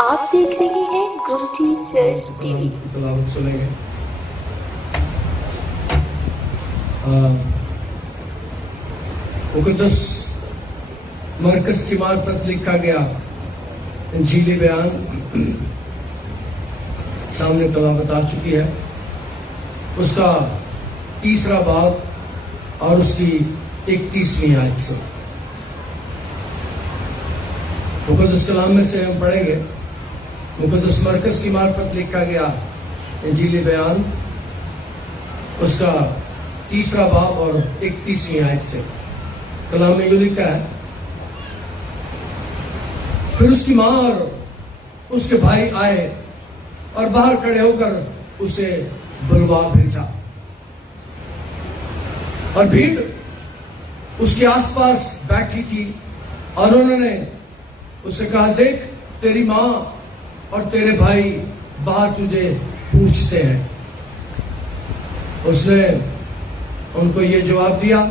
آپ دیکھ رہے ہیں گمٹی چرچ ٹی وی۔ تلاوت سنیں گے۔ مقدس مرکز کی معرفت لکھا گیا انجیلی بیان سامنے تلاوت آ چکی ہے، اس کا 3 باب اور اس کی 31ویں آیت سے مقدس کلام میں سے ہم پڑھیں گے۔ مقدس مرکز کی معرفت لکھا گیا انجیلی بیان، اس کا 3 باب اور 31ویں آیت سے کلام میں یوں لکھا ہے: پھر اس کی ماں اور اس کے بھائی آئے اور باہر کھڑے ہو کر اسے بلوا بھیجا، اور بھیڑ اس کے آس پاس بیٹھی تھی، اور انہوں نے اسے کہا، دیکھ تیری ماں اور تیرے بھائی باہر تجھے پوچھتے ہیں۔ اس نے ان کو یہ جواب دیا،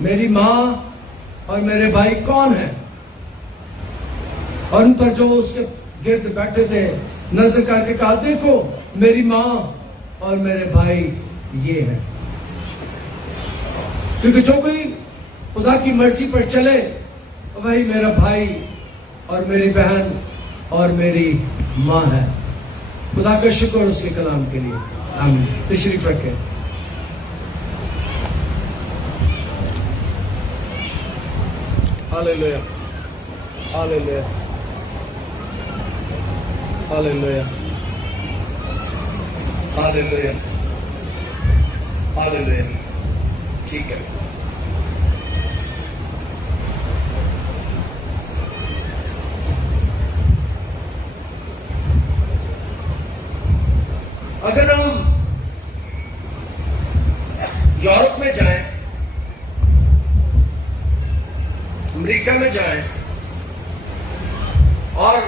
میری ماں اور میرے بھائی کون ہیں؟ اور ان پر جو اس کے گرد بیٹھے تھے نظر کر کے کہا، دیکھو میری ماں اور میرے بھائی یہ ہیں۔ کیونکہ جو کوئی خدا کی مرضی پر چلے وہی میرا بھائی اور میری بہن اور میری ماں ہے۔ خدا کا شکر اس کے کلام کے لیے، آمین۔ تشریف رکھیں۔ Hallelujah, hallelujah, hallelujah, hallelujah, hallelujah. ٹھیک ہے۔ اگر ہم یورپ میں جائیں، امریکہ میں جائیں اور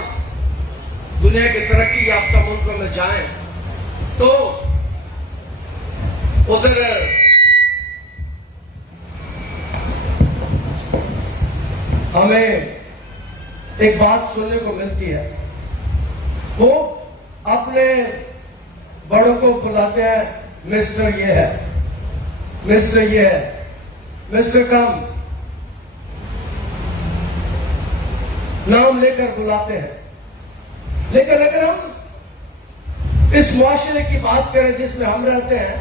دنیا کے ترقی یافتہ ملکوں میں جائیں تو ادھر ہمیں ایک بات سننے کو ملتی ہے، وہ اپنے بڑوں کو بلاتے ہیں، مسٹر یہ ہے، مسٹر یہ ہے، مسٹر کم، نام لے کر بلاتے ہیں۔ لیکن اگر ہم اس معاشرے کی بات کریں جس میں ہم رہتے ہیں،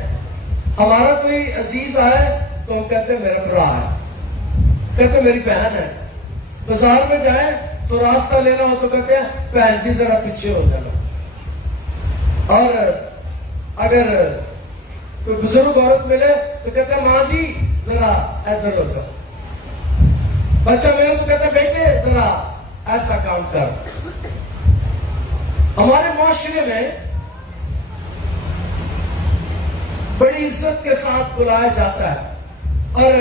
ہمارا کوئی عزیز آئے تو ہم کہتے ہیں میرا برا ہے، کہتے ہیں میری بہن ہے۔ بازار میں جائیں تو راستہ لینا ہو تو کہتے ہیں بہن جی ذرا پیچھے ہو جانا، اور اگر کوئی بزرگ عورت ملے تو کہتے ہیں ماں جی ذرا ادھر ہو جاؤ، بچہ ملے تو کہتے ہیں بیٹے ذرا ایسا کام کر۔ ہمارے معاشرے میں بڑی عزت کے ساتھ بلایا جاتا ہے، اور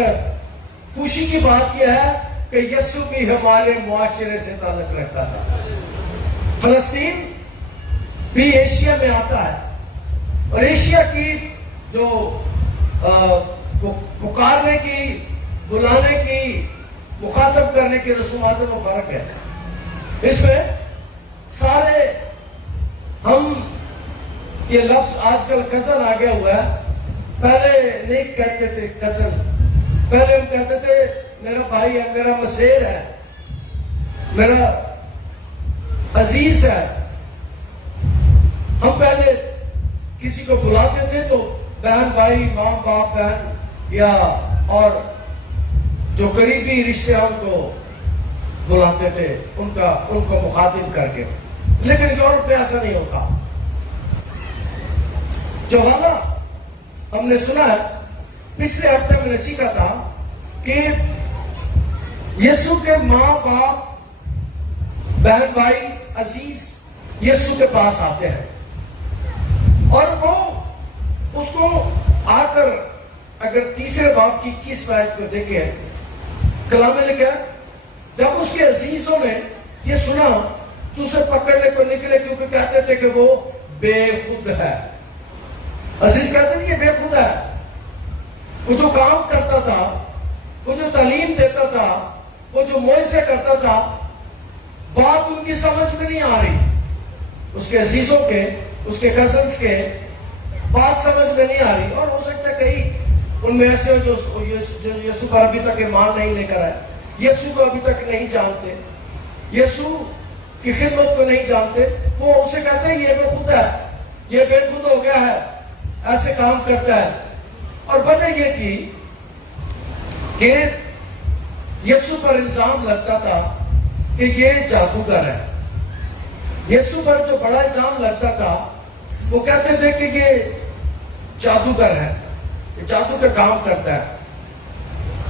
خوشی کی بات یہ ہے کہ یسوع بھی ہمارے معاشرے سے تعلق رکھتا تھا۔ فلسطین بھی ایشیا میں آتا ہے، اور ایشیا کی جو پکارنے کی، بلانے کی، مخاطب کرنے کی رسومات میں فرق ہے۔ اس میں سارے ہم یہ لفظ آج کل کزن آ گیا ہوا ہے، پہلے نہیں کہتے تھے کزن، پہلے ہم کہتے تھے میرا بھائی ہے، میرا مسیر ہے، میرا عزیز ہے۔ ہم پہلے کسی کو بلاتے تھے تو بہن بھائی، ماں باپ بہن، یا اور جو قریبی رشتے ان کو بلاتے تھے، ان کو مخاطب کر کے۔ لیکن یورپ میں ایسا نہیں ہوتا۔ جو والا ہم نے سنا ہے، پچھلے ہفتے میں نے سیکھا تھا کہ یسوع کے ماں باپ، بہن بھائی، عزیز یسوع کے پاس آتے ہیں، اور وہ اس کو آ کر اگر 3 باب کی 21 آیت کو دیکھیں، کلام میں لکھا ہے، جب اس کے عزیزوں نے یہ سنا تو اسے پکڑنے کو نکلے، کیونکہ کہتے تھے کہ وہ بے خود ہے۔ عزیز کہتے تھے کہ بے خود ہے، وہ جو کام کرتا تھا، وہ جو تعلیم دیتا تھا، وہ جو معجزے کرتا تھا، بات ان کی سمجھ میں نہیں آ رہی، اس کے عزیزوں کے، اس کے کزنس کے بات سمجھ میں نہیں آ رہی، اور ہو سکتا ہے کئی ان میں ایسے ہو جو یسوع پر ابھی تک ایمان نہیں لے کر آئے، یسوع کو ابھی تک نہیں جانتے، یسوع کی خدمت کو نہیں جانتے، وہ اسے کہتے ہیں یہ بے خود ہے، یہ بے خود ہو گیا ہے، ایسے کام کرتا ہے۔ اور وجہ یہ تھی کہ یسوع پر الزام لگتا تھا کہ یہ جادوگر ہے۔ یسوع پر جو بڑا الزام لگتا تھا وہ کہتے تھے کہ یہ جادوگر ہے، یہ جادو کا کام کرتا ہے۔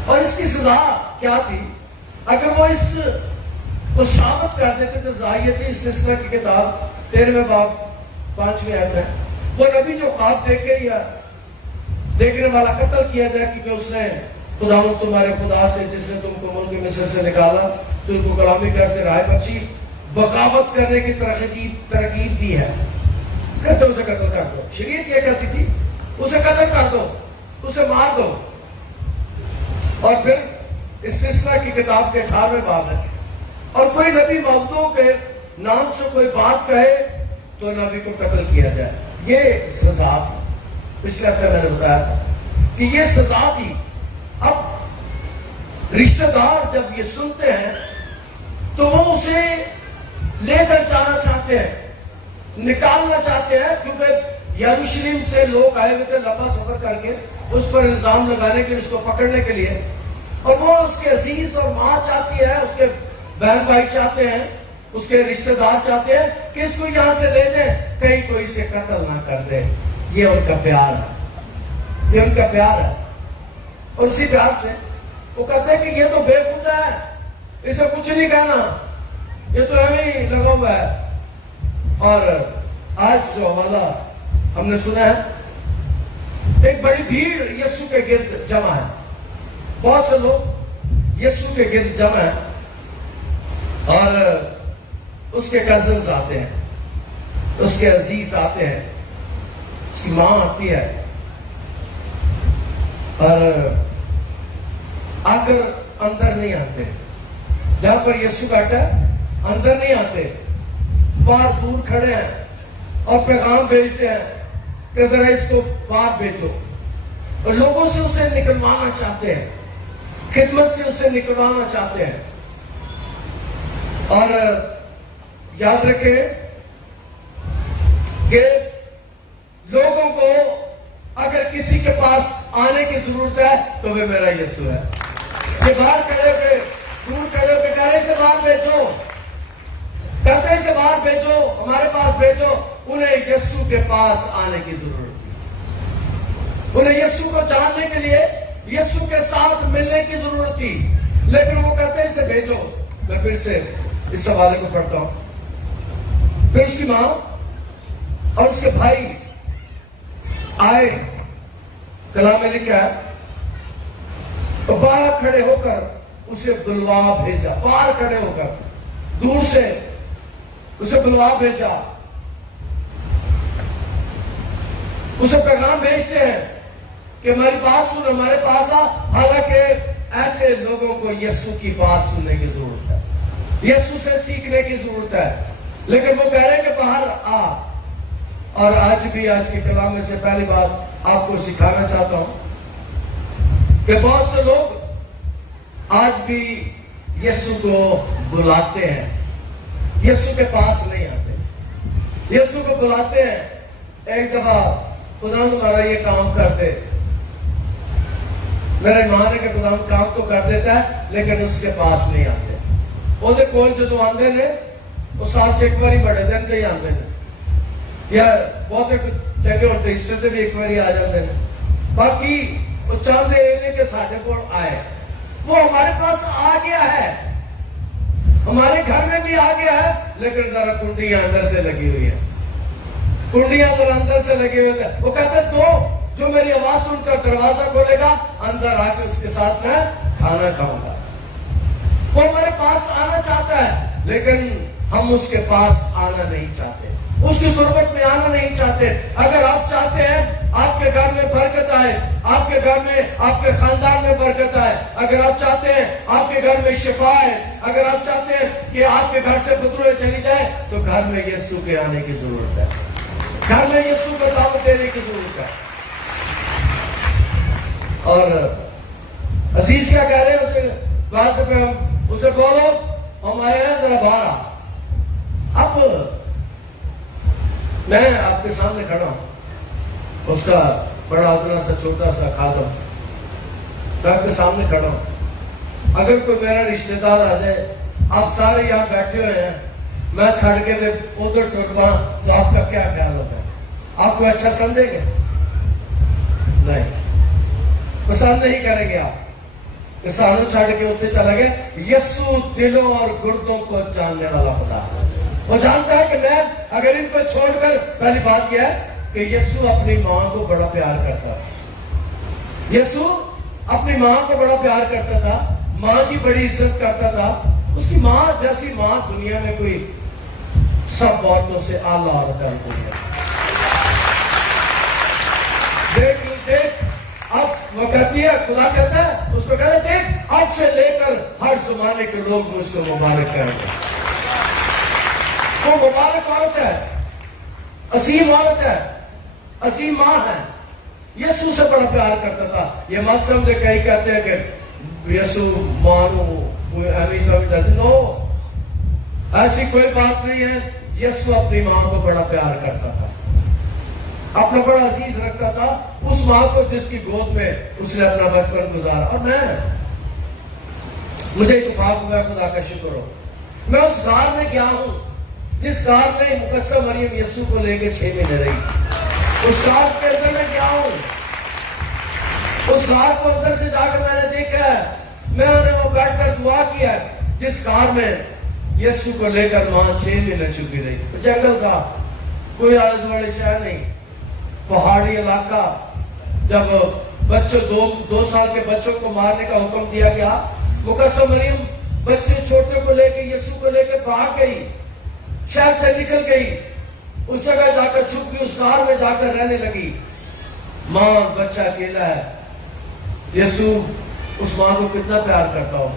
اور اس کی سزا کیا تھی؟ اگر وہ اس کو ثابت کر دیتے تو ظاہر تھی استثنا کی کتاب 13ویں باب 5ویں آیت میں، وہ نبی جو خواب دیکھے یا دیکھنے والا قتل کیا جائے کیونکہ اس نے خداوند تمہارے خدا سے جس نے تم کو ملک مصر سے نکالا تم کو غلامی گھر سے رائے بخشی بغاوت کرنے کی ترغیب دی ہے، کہتے اسے قتل کر دو۔ شریعت یہ کہتی تھی اسے قتل کر دو، اسے مار دو۔ اور پھر استثنا کی کتاب کے 18ویں باب ہے، اور کوئی نبی موعودوں کے نام سے کوئی بات کہے تو نبی کو قتل کیا جائے۔ یہ سزا تھی، پچھلے ہفتے میں نے بتایا تھا کہ یہ سزا تھی۔ اب رشتہ دار جب یہ سنتے ہیں تو وہ اسے لے کر جانا چاہتے ہیں، نکالنا چاہتے ہیں، کیونکہ یروشلم سے لوگ آئے ہوئے تھے لمبا سفر کر کے اس پر الزام لگانے کے لیے، اس کو پکڑنے کے لیے، اور وہ اس کے عزیز اور ماں چاہتی ہے، اس کے بہن بھائی چاہتے ہیں، اس کے رشتہ دار چاہتے ہیں کہ اس کو یہاں سے لے جائیں، کہیں کوئی اسے قتل نہ کر دے۔ یہ ان کا پیار ہے، یہ ان کا پیار ہے۔ اور اسی پیار سے وہ کہتے ہیں کہ یہ تو بے خود ہے، اسے کچھ نہیں کہنا، یہ تو ہمیں ہی لگا ہوا ہے۔ اور آج جو حوالہ ہم نے سنا ہے، ایک بڑی بھیڑ یسوع کے گرد جمع ہے، بہت سے لوگ یسوع کے گرد جمع ہیں، اور اس کے کزنز آتے ہیں، اس کے عزیز آتے ہیں، اس کی ماں آتی ہے، اور آ کر اندر نہیں آتے، جہاں پر یسوع بیٹھا ہے اندر نہیں آتے، باہر دور کھڑے ہیں اور پیغام بھیجتے ہیں کہ ذرا اس کو باہر بھیجو، اور لوگوں سے اسے نکلوانا چاہتے ہیں، خدمت سے اسے نکلوانا چاہتے ہیں۔ اور یاد رکھیں کہ لوگوں کو اگر کسی کے پاس آنے کی ضرورت ہے تو وہ میرا یسوع ہے۔ یہ باہر کھڑے ہو کے، دور کھڑے ہو کے کہہ رہے اسے باہر بھیجو، کہتے ہیں اسے باہر بھیجو، ہمارے پاس بھیجو۔ انہیں یسوع کے پاس آنے کی ضرورت تھی، انہیں یسوع کو جاننے کے لیے یسوع کے ساتھ ملنے کی ضرورت تھی، لیکن وہ کہتے ہیں اسے بھیجو۔ میں پھر سے اس حوالے کو پڑھتا ہوں۔ پھر اس کی ماں اور اس کے بھائی آئے، کلام میں لکھا ہے، اور باہر کھڑے ہو کر اسے بلوا بھیجا، باہر کھڑے ہو کر دور سے اسے بلوا بھیجا، اسے پیغام بھیجتے ہیں کہ ہماری بات سن، ہمارے پاس آ۔ حالانکہ ایسے لوگوں کو یسوع کی بات سننے کی ضرورت ہے، یسوع سے سیکھنے کی ضرورت ہے، لیکن وہ کہہ رہے ہیں کہ باہر آ۔ اور آج بھی، آج کے کلام میں سے پہلی بات آپ کو سکھانا چاہتا ہوں کہ بہت سے لوگ آج بھی یسوع کو بلاتے ہیں، یسوع کے پاس نہیں آتے، یسوع کو بلاتے ہیں۔ ایک دفعہ خدا تمہارا یہ کام کر دے، میرا ایمان ہے کہ خدا کام تو کر دیتا ہے لیکن اس کے پاس نہیں آتے۔ وہ کول جو آتے نے وہ سال سے ایک بار ہی بڑے دن سے ہی آتے ہیں، یا بہت جگہ ہوتے اس سے بھی ایک بار ہی آ جاتے ہیں، باقی وہ چاہتے ہیں کہ ساڈے کو آئے۔ وہ ہمارے پاس آ گیا ہے، ہمارے گھر میں بھی آ گیا ہے، لیکن ذرا کنڈیاں اندر سے لگی ہوئی ہیں، کنڈیاں ذرا اندر سے لگی ہوئی ہیں۔ وہ کہتے ہیں تو جو میری آواز سن کر دروازہ کھولے گا اندر آ کے اس کے ساتھ میں کھانا کھاؤں گا۔ وہ ہمارے پاس آنا چاہتا ہے لیکن ہم اس کے پاس آنا نہیں چاہتے، اس کی ضرورت میں آنا نہیں چاہتے۔ اگر آپ چاہتے ہیں آپ کے گھر میں برکت آئے، آپ کے گھر میں، آپ کے خاندان میں برکت آئے، اگر آپ چاہتے ہیں آپ کے گھر میں شفا ہے، اگر آپ چاہتے ہیں کہ آپ کے گھر سے بدروہیں چلی جائے، تو گھر میں یسوع کے آنے کی ضرورت ہے، گھر میں یسوع کو دعوت دینے کی ضرورت ہے۔ اور عزیز کیا کہہ رہے ہیں اسے بات پہ، اسے بولو ہم آئے ہیں ذرا باہر آ۔ اب میں آپ کے سامنے کھڑا ہوں، اس کا بڑا اتنا سا چھوٹا سا خادم، میں آپ کے سامنے کھڑا ہوں۔ اگر کوئی میرا رشتہ دار آ جائے، آپ سارے یہاں بیٹھے ہوئے ہیں، میں چھڑ کے ادھر ٹرکوا تو آپ کا کیا خیال ہوتا ہے؟ آپ کو اچھا سمجھیں گے؟ نہیں، پسند نہیں کریں گے آپ کہ سانو چھڑ کے اتنے چلا گئے۔ یسوع دلوں اور گردوں کو جاننے والا خدا، وہ جانتا ہے کہ میں اگر ان کو چھوڑ کر، پہلی بات یہ ہے کہ یسوع اپنی ماں کو بڑا پیار کرتا تھا، یسوع اپنی ماں کو بڑا پیار کرتا تھا، ماں کی بڑی عزت کرتا تھا۔ اس کی ماں جیسی ماں دنیا میں کوئی سب عورتوں سے اعلیٰ عورت ہے دنیا۔ دیکھ اب وہ کہتی ہے، خدا کہتا ہے اس کو، کہتا ہے دیکھ اب سے لے کر ہر زمانے کے لوگ مجھ کو مبارک کریں گے۔ وہ مبارک عورت ہے، عظیم عورت ہے، عظیم ماں ہے، یسوع سے بڑا پیار کرتا تھا۔ یہ مت سمجھے کہیں کہتے ہیں کہ یسوع مانو ایسی سمجھتا ہے، نو، ایسی کوئی بات نہیں ہے۔ یسوع اپنی ماں کو بڑا پیار کرتا تھا، اپنا بڑا عزیز رکھتا تھا اس ماں کو جس کی گود میں اس نے اپنا بچپن گزارا۔ اور مجھے اتفاق ہوا، خدا کا شکر ہو، میں اس غار میں گیا ہوں جس غار میں مقدسہ مریم یسوع کو لے کے 6 مہینے رہی تھی۔ اس غار کے اندر میں گیا ہوں، اس غار کو اندر سے جا کے میں نے دیکھا ہے، میں نے وہ بیٹھ کر دعا کیا ہے جس غار میں یسوع کو لے کر ماں 6 مہینے چھپی رہی۔ جنگل تھا، کوئی آلے دوالے شہر نہیں، پہاڑی علاقہ۔ جب بچوں 2 سال کے بچوں کو مارنے کا حکم دیا گیا، مقدسہ مریم بچے چھوٹے کو لے کے یسوع کو لے کے بھاگ گئی، شہر سے نکل گئی، اس جگہ جا کر چھپ گئی، اس غار میں جا کر رہنے لگی۔ ماں بچہ اکیلا ہے، یسوع اس ماں کو کتنا پیار کرتا ہو،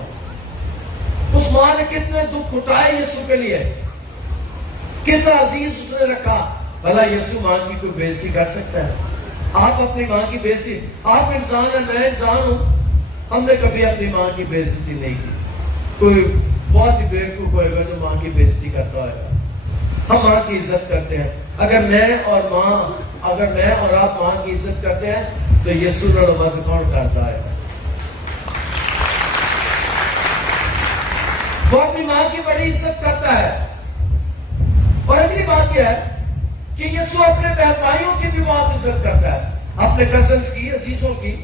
اس ماں نے کتنے دکھ اٹھائے یسوع کے لیے، کتنا عزیز اس نے رکھا۔ بھلا یسوع ماں کی کوئی بےزتی کر سکتا ہے؟ آپ اپنی ماں کی بےزتی، آپ انسان ہیں، میں انسان ہوں، ہم نے کبھی اپنی ماں کی بےزتی نہیں کی۔ کوئی بہت ہی بیوقوف ہوئے گا جو ماں کی بےزتی کرتا ہے۔ ہم ماں کی عزت کرتے ہیں۔ اگر میں اور آپ ماں کی عزت کرتے ہیں تو یسوع نے ود کون کرتا ہے؟ وہ اپنی ماں کی بڑی عزت کرتا ہے۔ اور اگلی بات یہ ہے کہ یسوع اپنے بہن بھائیوں کی بھی بہت عزت کرتا ہے، اپنے کزنز کی، عزیزوں کی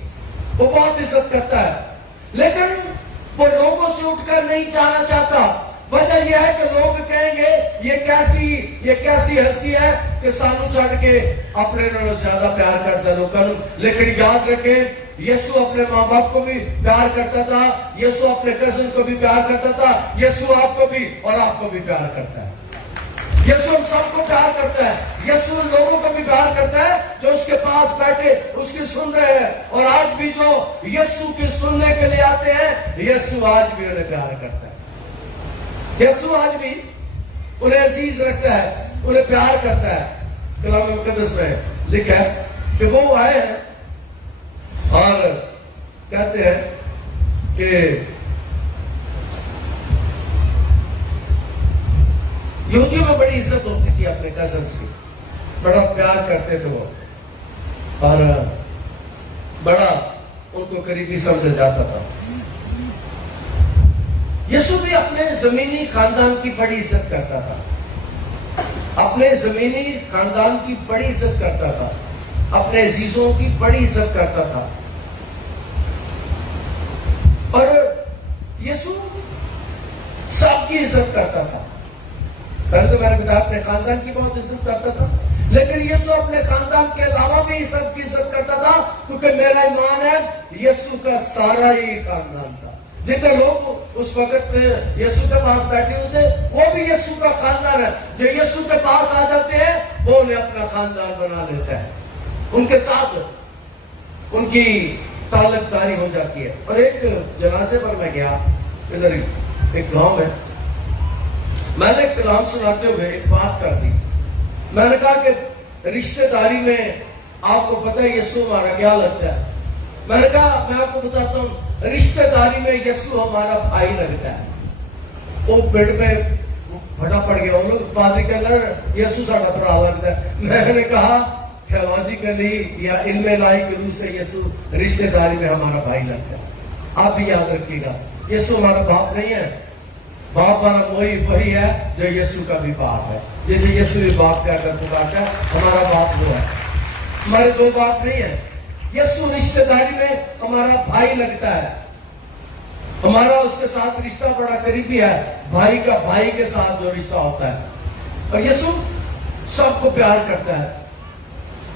وہ بہت عزت کرتا ہے، لیکن وہ لوگوں سے اٹھ کر نہیں جانا چاہتا۔ وجہ یہ ہے کہ لوگ کہیں گے یہ کیسی ہستی ہے کہ سانو چھڑ کے اپنے نالوں زیادہ پیار کرتا ہے۔ لیکن یاد رکھیں، یسوع اپنے ماں باپ کو بھی پیار کرتا تھا، یسوع اپنے کزن کو بھی پیار کرتا تھا، یسوع آپ کو بھی اور آپ کو بھی پیار کرتا ہے۔ یسوع ہم سب کو پیار کرتا ہے، یسوع لوگوں کو بھی پیار کرتا ہے جو اس کے پاس بیٹھے اس کی سن رہے ہیں۔ اور آج بھی جو یسوع کی سننے کے لیے آتے ہیں، یسوع آج بھی انہیں پیار کرتا ہے، یسوع آج بھی انہیں عزیز رکھتا ہے، انہیں پیار کرتا ہے۔ کلام مقدس میں لکھا ہے کہ وہ آئے ہیں اور کہتے ہیں کہ یہودیوں میں بڑی عزت ہوتی تھی اپنے کزنز کی، بڑا پیار کرتے تھے وہ، اور بڑا ان کو قریبی سمجھا جاتا تھا۔ یسوع بھی اپنے زمینی خاندان کی بڑی عزت کرتا تھا، اپنے زمینی خاندان کی بڑی عزت کرتا تھا، اپنے عزیزوں کی بڑی عزت کرتا تھا۔ اور یسوع سب کی عزت کرتا تھا۔ پہلے تو میں نے بتایا اپنے خاندان کی بہت عزت کرتا تھا، لیکن یسوع اپنے خاندان کے علاوہ بھی سب کی عزت کرتا تھا، کیونکہ میرا ایمان ہے یسوع کا سارا ہی خاندان تھا۔ جتنے لوگ اس وقت یسوع کے پاس بیٹھے ہوئے تھے وہ بھی یسوع کا خاندان ہے۔ جو یسوع کے پاس آ جاتے ہیں وہ انہیں اپنا خاندان بنا لیتا ہے، ان کے ساتھ ان کی تعلق داری ہو جاتی ہے۔ اور ایک جنازے پر میں گیا، ادھر ایک گاؤں میں، میں نے کلام سناتے ہوئے ایک بات کر دی. میں نے کہا کہ رشتہ داری میں آپ کو پتہ ہے یسوع ہمارا کیا لگتا ہے. میں نے کہا میں آپ کو بتاتا ہوں, رشتہ داری میں یسوع ہمارا بھائی لگتا ہے. وہ بیڈ میں پھٹا پڑ گیا, انہوں نے پادری کہہ رہا یسوع ساڈا بھرا لگتا ہے. میں نے کہا تھیولوجیکلی یا علم الہی کے روح سے یسوع رشتہ داری میں ہمارا بھائی لگتا ہے. آپ بھی یاد رکھیے گا, یسوع ہمارا باپ نہیں ہے. باپ ہمارا وہی ہے جو یسوع کا بھی باپ ہے. جیسے یسوع باپ کہہ کر پکارتا ہے, ہمارا باپ وہ ہے. ہمارے دو باپ نہیں ہیں. یسوع رشتہ داری میں ہمارا بھائی لگتا ہے. ہمارا اس کے ساتھ رشتہ بڑا قریبی ہے, بھائی کا بھائی کے ساتھ جو رشتہ ہوتا ہے. اور یسوع سب کو پیار کرتا ہے,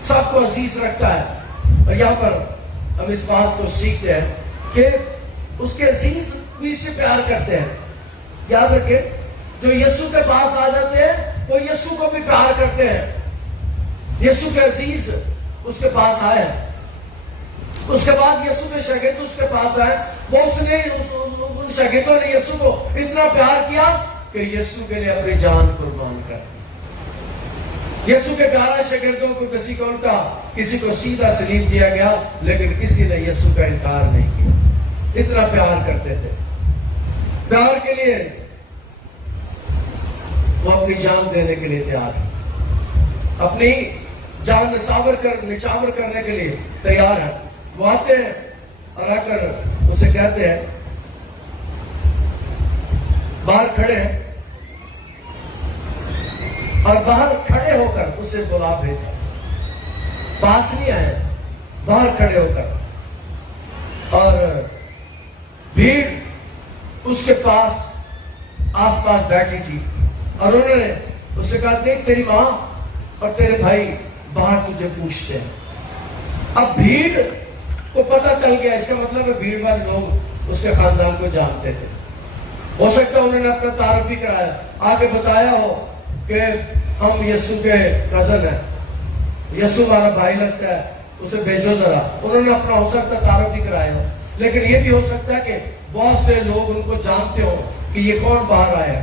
سب کو عزیز رکھتا ہے. اور یہاں پر ہم اس بات کو سیکھتے ہیں کہ اس کے عزیز بھی اس سے پیار کرتے ہیں. یاد رکھیں, جو یسوع کے پاس آ جاتے ہیں وہ یسوع کو بھی پیار کرتے ہیں. یسوع کے عزیز اس کے پاس آئے, اس کے بعد یسوع کے شاگرد اس کے پاس آئے. وہ ان شاگردوں نے یسوع کو اتنا پیار کیا کہ یسوع کے لیے اپنی جان قربان کر دی. یسوع کے پیارے شاگردوں کو کسی کو سیدھا سلیب دیا گیا, لیکن کسی نے یسوع کا انکار نہیں کیا. اتنا پیار کرتے تھے. پیار کے لیے وہ اپنی جان دینے کے لیے تیار ہے, اپنی جان نچاور کرنے کے لیے تیار ہے. وہ آتے ہیں اور آ کر اسے کہتے ہیں, باہر کھڑے ہیں, اور باہر کھڑے ہو کر اسے بلا بھیجا. پاس نہیں آئے, باہر کھڑے ہو کر. اور بھیڑ اس کے پاس آس پاس بیٹھی تھی, اور انہوں نے اس سے کہا, دیکھ تیری ماں اور تیرے بھائی باہر تجھے پوچھتے ہیں. اب بھیڑ کو پتہ چل گیا, اس کا مطلب ہے بھیڑ والے لوگ اس کے خاندان کو جانتے تھے. ہو سکتا ہے انہوں نے اپنا تعارف بھی کرایا, آگے بتایا ہو کہ ہم یسوع کے کزن ہیں, یسوع ہمارا بھائی لگتا ہے, اسے بھیجو ذرا. انہوں نے اپنا ہو سکتا تعارف بھی کرایا ہو. لیکن یہ بھی ہو سکتا ہے کہ بہت سے لوگ ان کو جانتے ہو کہ یہ کون باہر آیا.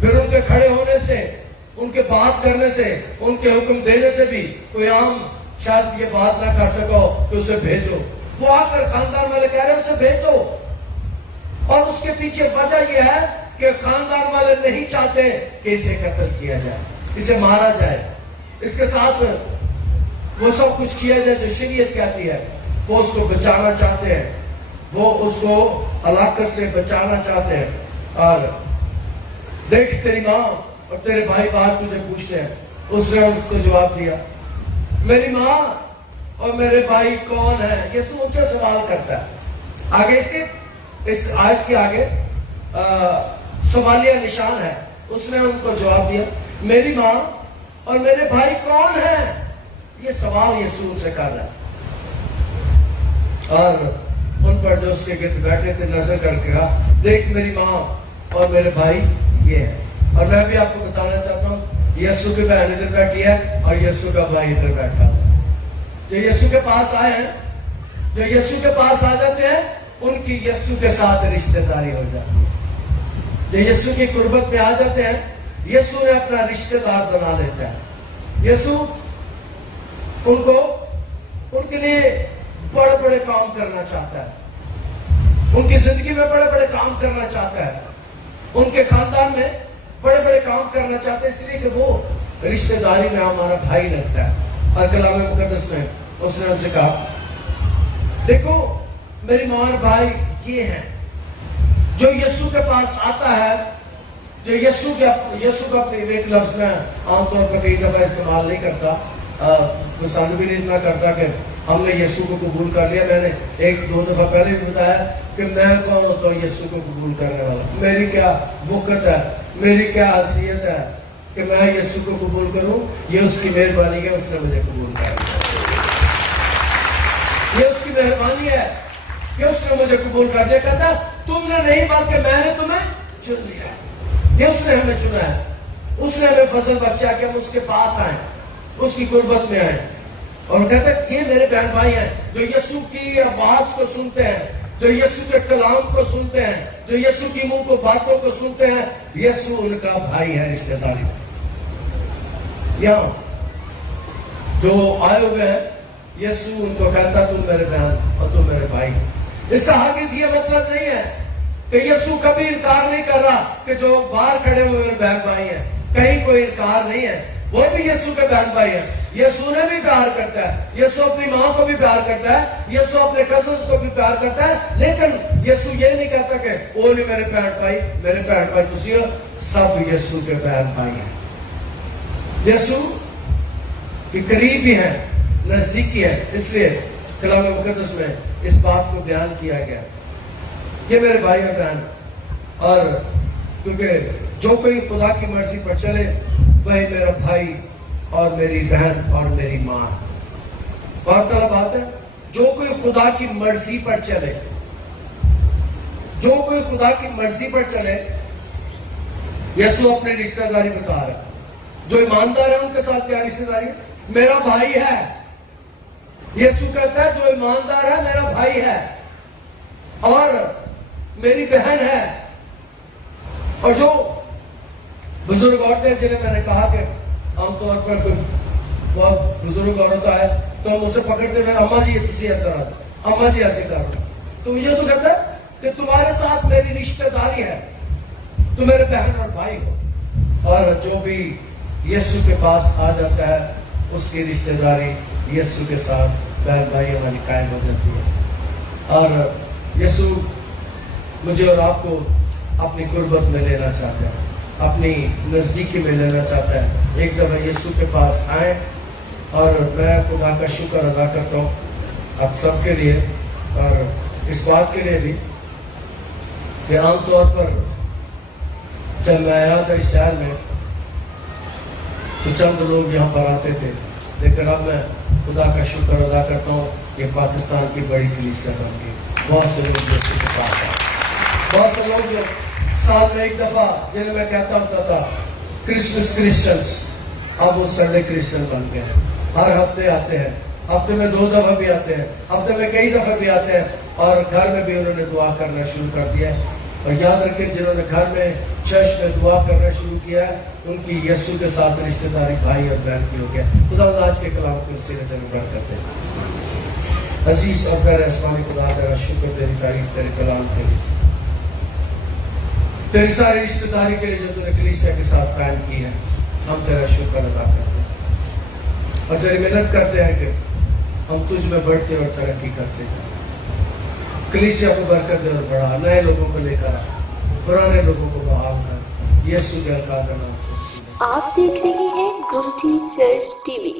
پھر ان کے کھڑے ہونے سے, ان کے بات کرنے سے, ان کے حکم دینے سے بھی کوئی عام شاید یہ بات نہ کر سکو کہ اسے بھیجو. وہ آ کر خاندان والے کہہ رہے ہیں اسے بھیجو. اور اس کے پیچھے وجہ یہ ہے کہ خاندان والے نہیں چاہتے کہ اسے قتل کیا جائے, اسے مارا جائے, اس کے ساتھ وہ سب کچھ کیا جائے جو شریعت کہتی ہے. وہ اس کو بچانا چاہتے ہیں, وہ اس کو ہلاکت سے بچانا چاہتے ہیں. اور دیکھ تیری ماں اور تیرے بھائی باہر تجھے پوچھتے ہیں. اس نے اس کو جواب دیا, میری ماں اور میرے بھائی کون ہیں؟ یسوع ان سے سوال کرتا ہے. آگے اس آیت کے آگے سوالیہ نشان ہے. اس نے ان کو جواب دیا, میری ماں اور میرے بھائی کون ہیں؟ یہ سوال یسوع ان سے کر رہا ہے. اور ان پر جو اس کے گرد بیٹھے تھے نظر کر کے کہا, دیکھ میری ماں اور میرے بھائی یہ ہے. اور میں بھی آپ کو بتانا چاہتا ہوں, یسوع کی بہن ادھر بیٹھی ہے اور یسوع کا بھائی ادھر بیٹھا ہے. جو یسوع کے پاس آئے ہیں, جو یسوع کے پاس آ جاتے ہیں, ان کی یسوع کے ساتھ رشتہ داری ہو جاتی ہے. جو یسوع کی قربت میں آ جاتے ہیں, یسوع نے اپنا رشتہ دار بنا لیتا ہے. یسوع ان کے لیے بڑے بڑے کام کرنا چاہتا ہے, ان کی زندگی میں بڑے بڑے کام کرنا چاہتا ہے, ان کے خاندان میں بڑے بڑے کام کرنا چاہتے ہیں, اس لیے کہ وہ رشتہ داری میں ہمارا بھائی لگتا ہے. اور کلام مقدس میں اس نے ان سے کہا, دیکھو میری ماں اور بھائی یہ ہیں. جو یسوع کے پاس آتا ہے, جو یسوع کا ایک لفظ میں عام طور پر کئی دفعہ استعمال نہیں کرتا, پسند بھی نہیں اتنا کرتا کہ ہم نے یسوع کو قبول کر لیا. میں نے ایک دو دفعہ پہلے بھی بتایا کہ میں کون ہوتا ہوں یسوع کو قبول کرنے والا. میری کیا وقت ہے, میری کیا حیثیت ہے کہ میں یسوع کو قبول کروں؟ یہ اس کی مہربانی ہے, اس نے مجھے قبول کر لیا. یہ اس کی مہربانی ہے کہ اس نے مجھے قبول کر دیا. کہتا تم نے نہیں بلکہ میں نے تمہیں چن لیا. یہ اس نے ہمیں چنا ہے, اس نے ہمیں فضل بخشا کہ ہم اس کے پاس آئیں, اس کی قربت میں آئیں. اور کہتے ہیں یہ میرے بہن بھائی ہیں جو یسوع کی آواز کو سنتے ہیں, جو یسو کے کلام کو سنتے ہیں, جو یسو کی منہ کو باتوں کو سنتے ہیں, یسو ان کا بھائی ہے رشتہ داری. یہاں جو آئے ہوئے ہیں, یسو ان کو کہتا تم میرے بہن اور تم میرے بھائی. اس کا ہرگز یہ مطلب نہیں ہے کہ یسو کبھی انکار نہیں کر رہا کہ جو باہر کھڑے ہوئے میرے بہن بھائی ہیں. کہیں کوئی انکار نہیں ہے, وہ بھی یسو کے بہن بھائی ہیں. یسو نے بھی پیار کرتا ہے, یسو اپنی ماں کو بھی پیار کرتا ہے, یسو اپنے کزنز کو بھی پیار کرتا ہے. لیکن یسو یہ نہیں کہتا کہ وہ نہیں میرے بہن بھائی, میرے بہن بھائی تسی ہو. سب یسو کے بہن بھائی ہیں. یسو کے قریب ہی ہیں, نزدیکی ہے. اس لیے کلام مقدس میں اس بات کو بیان کیا گیا, یہ میرے بھائی اور بہن. اور کیونکہ جو کوئی خدا کی مرضی پر چلے وہی میرا بھائی اور میری بہن اور میری ماں. بہت طرح بات ہے, جو کوئی خدا کی مرضی پر چلے, جو کوئی خدا کی مرضی پر چلے. یسوع اپنے رشتہ داری بتا رہا ہے, جو ایماندار ہے ان کے ساتھ کیا رشتہ داری ہے؟ میرا بھائی ہے. یسوع کہتا ہے جو ایماندار ہے میرا بھائی ہے اور میری بہن ہے. اور جو بزرگ عورتیں جنہیں میں نے کہا کہ عام طور پر کوئی بہت بزرگ عورت آئے تو ہم اسے پکڑتے ہوئے اماں جی تسی ادھر آ, اماں جی ایسے کر رہے, تو یہ تو کہتا ہے کہ تمہارے ساتھ میری رشتہ داری ہے, تم میرے بہن اور بھائی ہو. اور جو بھی یسوع کے پاس آ جاتا ہے اس کی رشتہ داری یسوع کے ساتھ بہن بھائی ہماری قائم ہو جاتی ہے. اور یسوع مجھے اور آپ کو اپنی قربت میں لینا چاہتا ہے, اپنی نزدیکی میں لینا چاہتا ہے. ایک دفعہ یسوع کے پاس آئیں. اور میں خدا کا شکر ادا کرتا ہوں آپ سب کے لیے, اور اس بات کے لیے بھی کہ عام طور پر جب میں آیا تھا اس شہر میں تو چند لوگ یہاں پر آتے تھے, لیکن اب میں خدا کا شکر ادا کرتا ہوں کہ پاکستان کی بڑی کلیسیا بن گئی. بہت سے لوگ یسوع کے پاس آئے, بہت سے لوگ جو سال میں ایک دفعہ جنہیں میں کہتا ہوتا تھا کرسمس کرسچنس, اب وہ سنڈے کرسچن بن گئے ہیں. ہر ہفتے آتے ہیں, ہفتے میں 2 دفعہ بھی آتے ہیں, ہفتے میں کئی دفعہ بھی آتے ہیں, اور گھر میں بھی انہوں نے دعا کرنا شروع کر دیا ہے. اور یاد رکھیں جنہوں نے گھر میں چرچ میں دعا کرنا شروع کیا ہے ان کی یسوع کے ساتھ رشتہ داری بھائی اور بہن کی ہو گیا. خدا آج کے کلام کو سرے سے نگاہ کرتے ہیں. عزیز اور پیارے آسمانی خدا تیرا شکر, تیری تعریف تیرے کلام کے لیے, تیری ساری رشتہ داری کے لیے جو تو نے کلیسیا کے ساتھ قائم کی ہے. ہم تیرا شکر ادا کرتے ہیں اور تیری محنت کرتے ہیں کہ ہم تجھ میں بڑھتے اور ترقی کرتے ہیں. کلیسیا کو برکت دے اور بڑھا, نئے لوگوں کو لے کر آ, پرانے لوگوں کو بحال کر. یسوع کے القاب کا نام. آپ دیکھ رہے ہیں گوٹی چرچ ٹی وی.